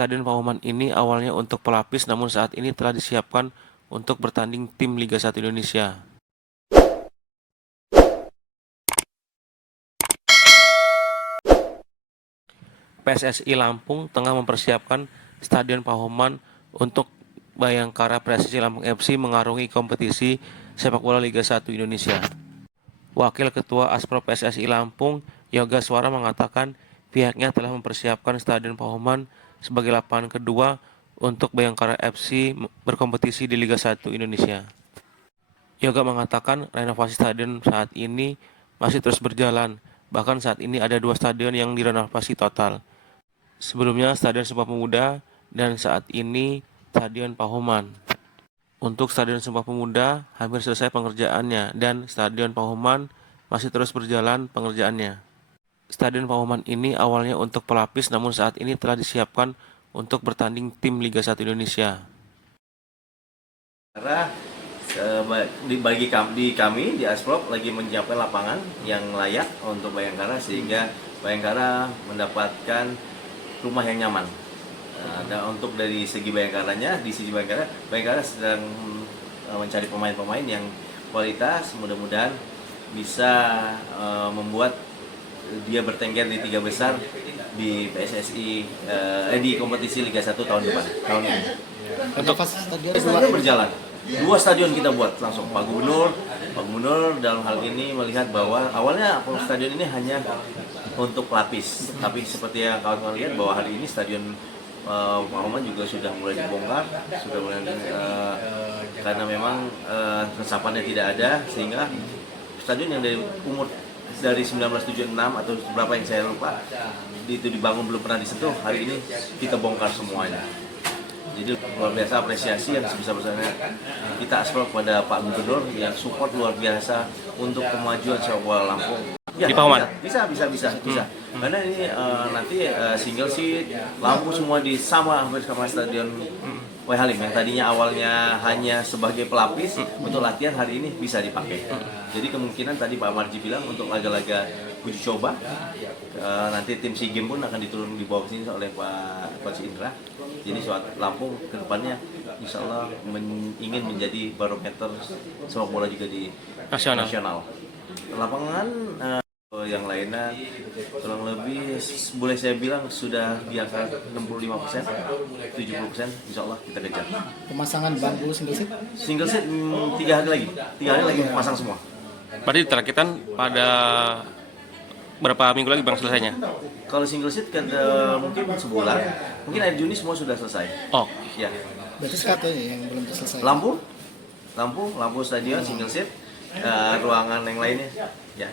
Stadion Pahoman ini awalnya untuk pelapis, namun saat ini telah disiapkan untuk bertanding tim Liga 1 Indonesia. PSSI Lampung tengah mempersiapkan Stadion Pahoman untuk Bayangkara Prestasi Lampung FC mengarungi kompetisi sepak bola Liga 1 Indonesia. Wakil Ketua Asprop PSSI Lampung, Yoga Swara mengatakan pihaknya telah mempersiapkan Stadion Pahoman sebagai lapangan kedua untuk Bayangkara FC berkompetisi di Liga 1 Indonesia. Yoga mengatakan renovasi stadion saat ini masih terus berjalan. Bahkan saat ini ada 2 stadion yang direnovasi total. Sebelumnya Stadion Sumpah Pemuda dan saat ini Stadion Pahoman. Untuk Stadion Sumpah Pemuda hampir selesai pengerjaannya dan Stadion Pahoman masih terus berjalan pengerjaannya. Stadion Pahoman ini awalnya untuk pelapis, namun saat ini telah disiapkan untuk bertanding tim Liga 1 Indonesia. Karena di kami di Asprop lagi menyiapkan lapangan yang layak untuk Bayangkara sehingga Bayangkara mendapatkan rumah yang nyaman. Dan untuk dari segi Bayangkaranya, di sisi Bayangkara sedang mencari pemain-pemain yang kualitas, mudah-mudahan bisa membuat dia bertengger di 3 besar di PSSI di kompetisi Liga 1 tahun depan, tahun ini. Untuk stadion berjalan. 2 stadion kita buat langsung. Pak Gubernur dalam hal ini melihat bahwa awalnya stadion ini hanya untuk pelapis, tapi seperti yang kawan-kawan lihat bahwa hari ini stadion Pahoman juga sudah mulai dibongkar, karena memang resapannya tidak ada, sehingga stadion yang dari umur dari 1976 atau berapa yang saya lupa itu dibangun belum pernah disentuh, hari ini kita bongkar semuanya. Jadi luar biasa apresiasi yang sebesar-besarnya kita Asprop kepada Pak Gubernur yang support luar biasa untuk kemajuan sepak bola Lampung. Ya, di Pahoman? Bisa. Karena ini nanti single seat, lampu semua hampir sama stadion Wai Halim yang tadinya awalnya hanya sebagai pelapis untuk latihan, hari ini bisa dipakai. Jadi kemungkinan tadi Pak Marji bilang untuk laga-laga uji coba nanti tim SEA Games pun akan diturun di bawah sini oleh Pak Coach Indra. Jadi suatu Lampung ke depannya insya Allah ingin menjadi barometer sepak bola juga di nasional. Lapangan yang lainnya kurang lebih boleh saya bilang sudah di angka 65%, 70%, insya Allah kita kejar. Pemasangan bangku single seat 3 hari lagi pasang semua. Berarti terakitan pada berapa minggu lagi Bang selesainya? Kalau single seat kan mungkin sebulan, mungkin akhir Juni semua sudah selesai. Oh, Ya. Berarti sekatnya yang belum selesai. Lampu stadion single seat, ruangan yang lainnya. Ya.